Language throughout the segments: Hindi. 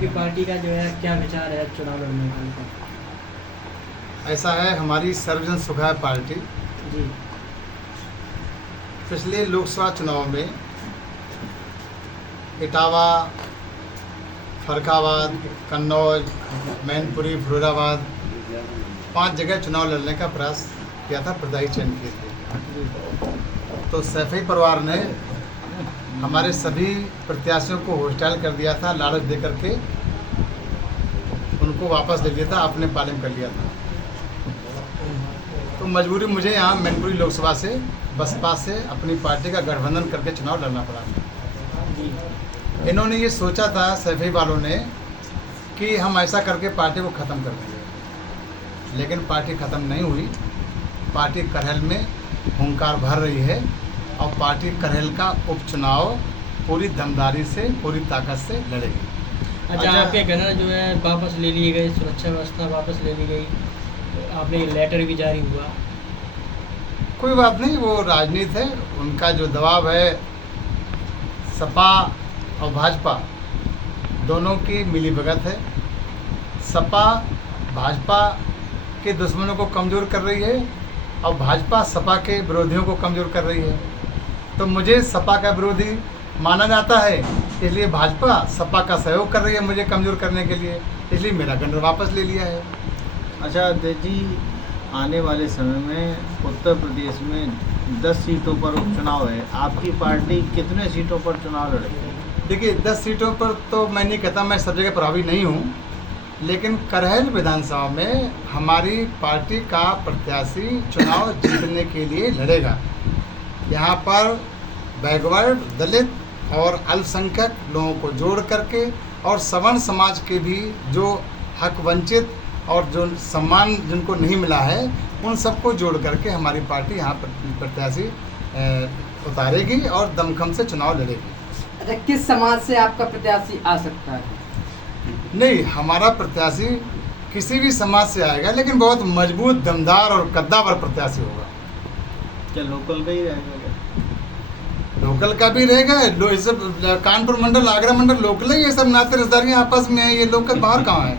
आपकी पार्टी का जो है क्या विचार है चुनाव लड़ने का लेकर? ऐसा है, हमारी सर्वजन सुखाय पार्टी जी पिछले लोकसभा चुनाव में इटावा, फरखाबाद, कन्नौज, मैनपुरी, फिरोजाबाद 5 जगह चुनाव लड़ने का प्रयास किया था प्रत्याशी चयन के लिए। तो सैफई परिवार ने हमारे सभी प्रत्याशियों को हॉस्टाइल कर दिया था, लालच दे करके उनको वापस ले लिया था, अपने पाले में कर लिया था। तो मजबूरी मुझे यहाँ मैनपुरी लोकसभा से बसपा से अपनी पार्टी का गठबंधन करके चुनाव लड़ना पड़ा। इन्होंने ये सोचा था सैफई वालों ने कि हम ऐसा करके पार्टी को ख़त्म कर देंगे, लेकिन पार्टी ख़त्म नहीं हुई। पार्टी करहल में हुंकार भर रही है और पार्टी करहल का उपचुनाव पूरी दमदारी से, पूरी ताकत से लड़ेगी। अच्छा, आपके गणना जो है वापस ले लिए गए, सुरक्षा व्यवस्था वापस ले ली गई, तो आपने लेटर भी जारी हुआ। कोई बात नहीं, वो राजनीति है, उनका जो दबाव है सपा और भाजपा दोनों की मिलीभगत है। सपा भाजपा के दुश्मनों को कमज़ोर कर रही है और भाजपा सपा के विरोधियों को कमज़ोर कर रही है। तो मुझे सपा का विरोधी माना जाता है, इसलिए भाजपा सपा का सहयोग कर रही है मुझे कमज़ोर करने के लिए, इसलिए मेरा गठबंधन वापस ले लिया है। अच्छा अध्यक्ष जी, आने वाले समय में उत्तर प्रदेश में 10 सीटों पर उपचुनाव है, आपकी पार्टी कितने सीटों पर चुनाव लड़ेगी? देखिए 10 सीटों पर तो मैं नहीं कहता, मैं सब जगह प्रभावी नहीं हूँ, लेकिन करहल विधानसभा में हमारी पार्टी का प्रत्याशी चुनाव जीतने के लिए लड़ेगा। यहाँ पर बैकवर्ड, दलित और अल्पसंख्यक लोगों को जोड़ करके और सवर्ण समाज के भी जो हक वंचित और जो सम्मान जिनको नहीं मिला है उन सबको जोड़ करके हमारी पार्टी यहाँ पर प्रत्याशी उतारेगी और दमखम से चुनाव लड़ेगी। अच्छा, किस समाज से आपका प्रत्याशी आ सकता है? नहीं, हमारा प्रत्याशी किसी भी समाज से आएगा, लेकिन बहुत मजबूत, दमदार और कद्दावर प्रत्याशी होगा। क्या लोकल का ही रहेगा क्या? लोकल का भी रहेगा, ये सब कानपुर मंडल, आगरा मंडल लोकल है, ये सब नाते रिश्तेदारियाँ आपस में है, ये लोकल बाहर कहाँ है?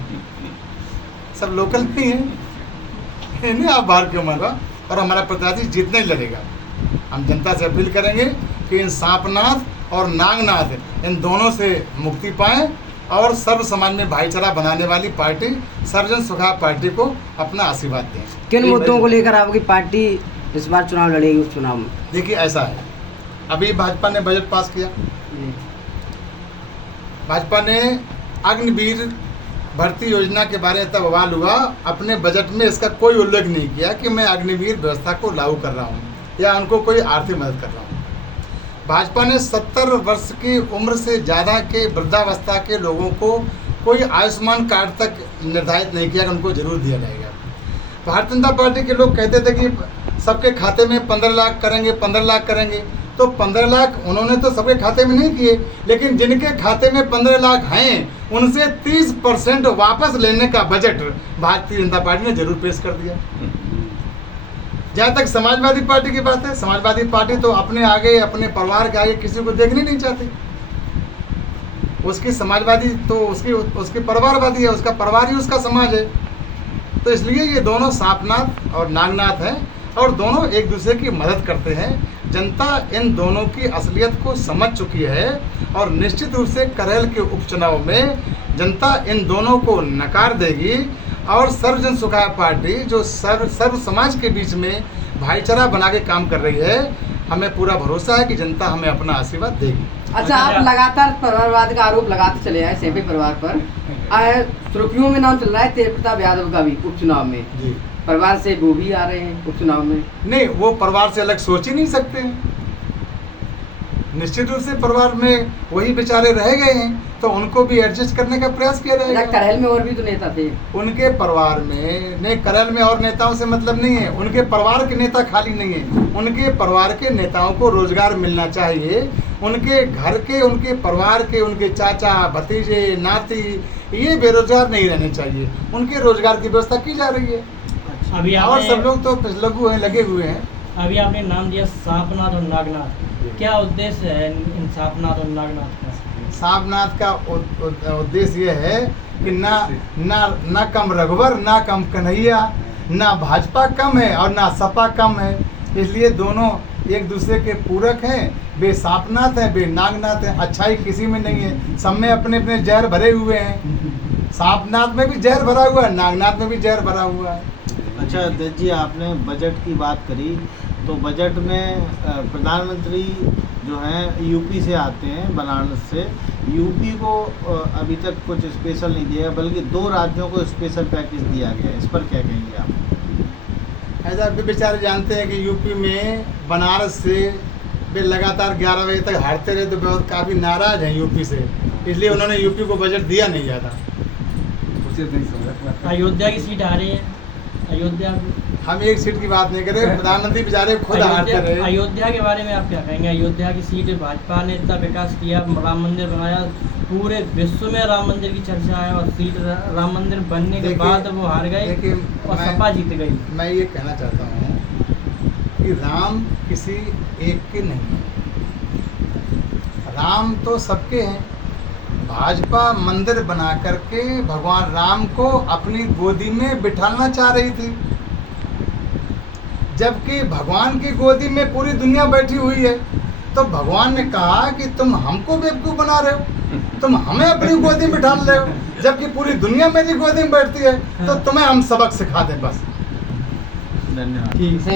सब लोकल नहीं है, नहीं आप बाहर क्यों मांगा। और हमारा प्रत्याशी जीतने ही लड़ेगा। हम जनता से अपील करेंगे कि इन सांपनाथ और नागनाथ इन दोनों से मुक्ति पाएं और सर्व समाज में भाईचारा बनाने वाली पार्टी सर्वजन सुखाय पार्टी को अपना आशीर्वाद दें। किन मुद्दों को लेकर आपकी पार्टी इस बार चुनाव लड़ेगी? उस चुनाव में देखिए ऐसा है, अभी भाजपा ने बजट पास किया, भाजपा ने अग्निवीर भर्ती योजना के बारे में तब बवाल हुआ, अपने बजट में इसका कोई उल्लेख नहीं किया कि मैं अग्निवीर व्यवस्था को लागू कर रहा हूँ या उनको कोई आर्थिक मदद कर रहा हूँ। भाजपा ने 70 वर्ष की उम्र से ज़्यादा के वृद्धावस्था के लोगों को कोई आयुष्मान कार्ड तक निर्धारित नहीं किया कि उनको जरूर दिया जाएगा। भारतीय जनता पार्टी के लोग कहते थे कि सबके खाते में 15 लाख करेंगे, 15 लाख करेंगे, तो 15 लाख उन्होंने तो सबके खाते में नहीं किए, लेकिन जिनके खाते में 15 लाख हैं उनसे 30% वापस लेने का बजट भारतीय जनता पार्टी ने जरूर पेश कर दिया। जहाँ तक समाजवादी पार्टी की बात है, समाजवादी पार्टी तो अपने आगे, अपने परिवार के आगे किसी को देखने नहीं चाहती। उसकी समाजवादी तो उसकी परिवारवादी है, उसका परिवार ही उसका समाज है। तो इसलिए ये दोनों सांपनाथ और नागनाथ हैं और दोनों एक दूसरे की मदद करते हैं। जनता इन दोनों की असलियत को समझ चुकी है और निश्चित रूप से करहल के उपचुनाव में जनता इन दोनों को नकार देगी और सर्वजन सुखाय पार्टी जो सर्व समाज के बीच में भाईचारा बना के काम कर रही है, हमें पूरा भरोसा है कि जनता हमें अपना आशीर्वाद देगी। अच्छा, आप लगातार परिवारवाद का आरोप लगाते चले आए सैफई परिवार पर। सुर्खियों में नाम चल रहा है तेज प्रताप यादव का भी उपचुनाव में। जी, परिवार से वो भी आ रहे हैं उपचुनाव में। नहीं, वो परिवार से अलग सोच ही नहीं सकते। निश्चित रूप से परिवार में वही बेचारे रह गए हैं, तो उनको भी एडजस्ट करने का प्रयास किया जाएगा। करहल में और भी तो नेता थे उनके परिवार में, नहीं करहल में और नेताओं से मतलब नहीं है, उनके परिवार के नेता खाली नहीं है, उनके परिवार के नेताओं को रोजगार मिलना चाहिए। उनके घर के, उनके परिवार के, उनके चाचा, भतीजे, नाती ये बेरोजगार नहीं रहने चाहिए, उनके रोजगार की व्यवस्था की जा रही है। अभी और सब लोग तो लघु हैं, लगे हुए हैं। अभी आपने नाम दिया सांपनाथ और नागनाथ, क्या उद्देश्य है इन सांपनाथ और नागनाथ का? सांपनाथ का उद्देश्य ये है कि ना कम रघुवर, ना कम कन्हैया, ना भाजपा कम है और ना सपा कम है। इसलिए दोनों एक दूसरे के पूरक हैं। वे सांपनाथ हैं, वे नागनाथ हैं। अच्छाई किसी में नहीं है, सब में अपने अपने जहर भरे हुए हैं। सांपनाथ में भी जहर भरा हुआ है, नागनाथ में भी जहर भरा हुआ है। अच्छा अध्यक्ष जी, आपने बजट की बात करी, तो बजट में प्रधानमंत्री जो हैं यूपी से आते हैं, बनारस से। यूपी को अभी तक कुछ स्पेशल नहीं दिया, बल्कि 2 राज्यों को स्पेशल पैकेज दिया गया है। इस पर क्या कहेंगे आप? ऐसा भी बेचारे जानते हैं कि यूपी में बनारस से वे लगातार 11 बजे तक हारते रहे, तो बहुत काफ़ी नाराज़ हैं यूपी से। इसलिए उन्होंने यूपी को बजट दिया नहीं ज़्यादा। अयोध्या की सीट आ रही है, अयोध्या हम एक सीट की बात नहीं करें, प्रधानमंत्री बेचारे खुद हारते रहे। अयोध्या के बारे में आप क्या कहेंगे? अयोध्या की सीट भाजपा ने इतना विकास किया, राम मंदिर बनाया, पूरे विश्व में राम मंदिर की चर्चा है, और सीट राम मंदिर बनने के बाद वो हार गए और सपा जीत गई। मैं ये कहना चाहता हूँ कि राम किसी एक के नहीं है, राम तो सबके हैं। भाजपा मंदिर बना करके भगवान राम को अपनी गोदी में बिठाना चाह रही थी, जबकि भगवान की गोदी में पूरी दुनिया बैठी हुई है। तो भगवान ने कहा कि तुम हमको बेवकूफ़ बना रहे हो, तुम हमें अपनी गोदी में बिठा रहे हो, जबकि पूरी दुनिया मेरी गोदी में बैठती है। तो तुम्हें हम सबक सिखा दें बस। धन्यवाद। ठीक है।